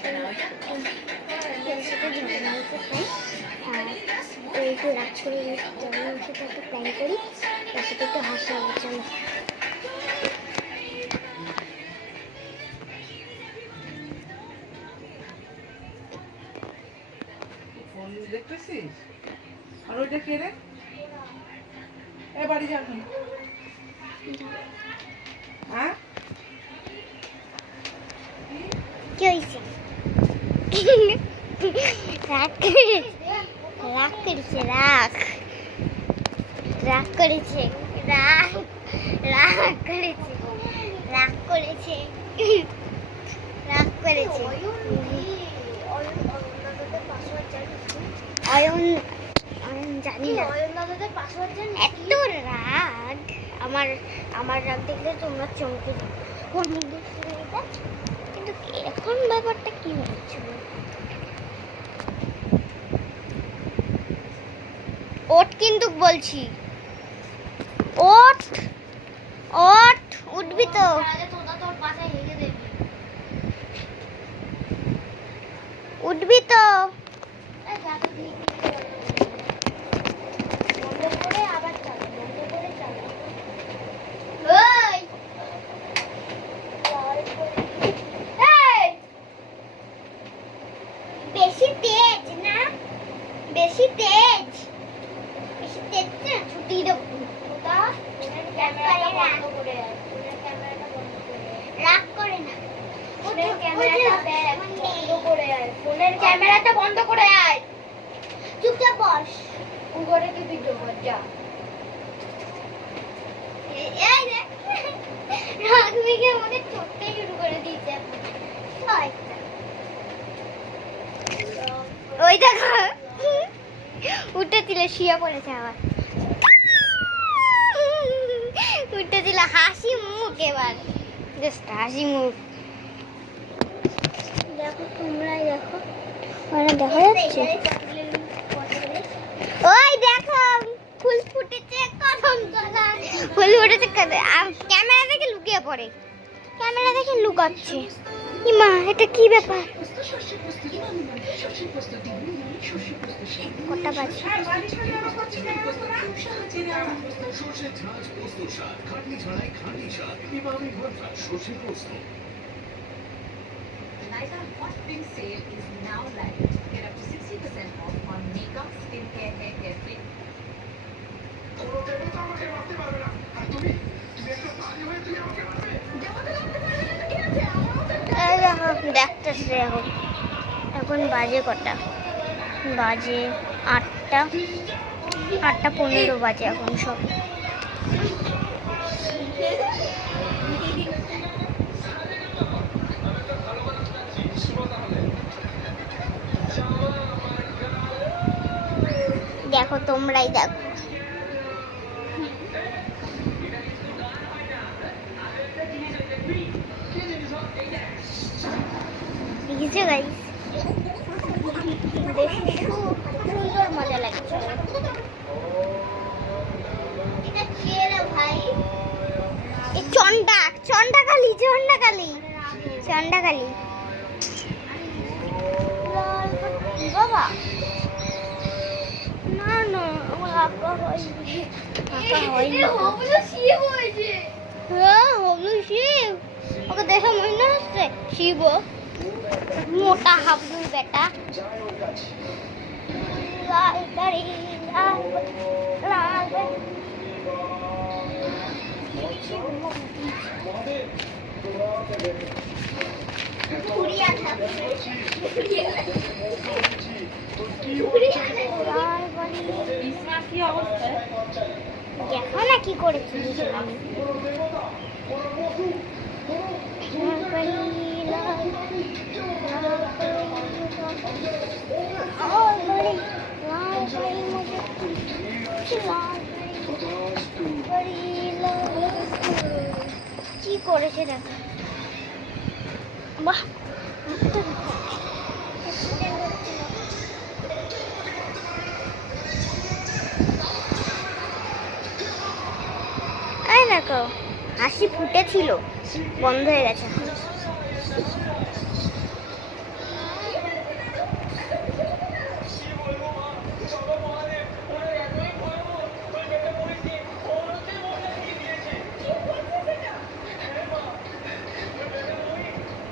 একটু রাগ করে জলের সাথে একটা প্ল্যান করি, তার সাথে একটু হাসা হবে। চলো দেখতেছিস? আর ওইটা কে রে? এ বাড়ি যাবি? হ্যাঁ কি হয়েছে? রাগ করেছে, রাগ করেছে, রাগ করেছে, রাগ করেছে, রাগ করেছে। অয়ন জানি না, এত রাগ। আমার রাগ দেখলে তোমরা চমকে যাবে। কিন্তু এখন ব্যাপারটা কি হচ্ছিল? ওঠ কিন্তু বলছি, ওঠ ওঠ, উঠবি তো? উঠবি তো? বেশি তেজ না, বেশি তেজ ছুটি দেবো। রাগ করে না, ফোনের ক্যামেরাটা বন্ধ করে আয়। চুপচাপ বস। ঘরে কি ভিডিও কর যা। রাগ মেঘে আমাদের চড়তে শুরু করে দিয়েছে। ওই দেখো উঠেছিল, শুয়ে পড়েছে আবার। উঠেছিল, হাসি মুখ এবার, জাস্ট হাসি মুখ। দেখো তোমরাই দেখো, মানে দেখা যাচ্ছে। ওই দেখো ফুল ফুটেছে, কদম তলা ফুল ফুটেছে। ক্যামেরা দেখে লুকিয়ে পড়ে, ক্যামেরা দেখে লুকাচ্ছে। ইমা, এটা কি ব্যাপার? কটা বাজে? Nykaa Hot Pink sale is now live. Get up to 60% off on makeup, skincare, hair care, cream. দেখতেছে এখন বাজে কটা? বাজে 8:15 বাজে এখন সব। দেখো তোমরাই দেখো, দেখেছো গাইস? বেশি সুন্দর মজা লাগছে। এটা কে রে ভাই? এই চন্ডাকালী বাবা। না না, আমার আঁকা হয়নি। হ্যাঁ হবলু শিব, ওকে দেখে মনে হচ্ছে শিব, মোটা হাবলুর বেটা। লাল গাড়ি, লাল গাড়ি। দেখো না কি করেছি আমি। কি করেছে দেখো, বাহ। দেখো হাসি ফুটেছিল, বন্ধ হয়ে গেছে।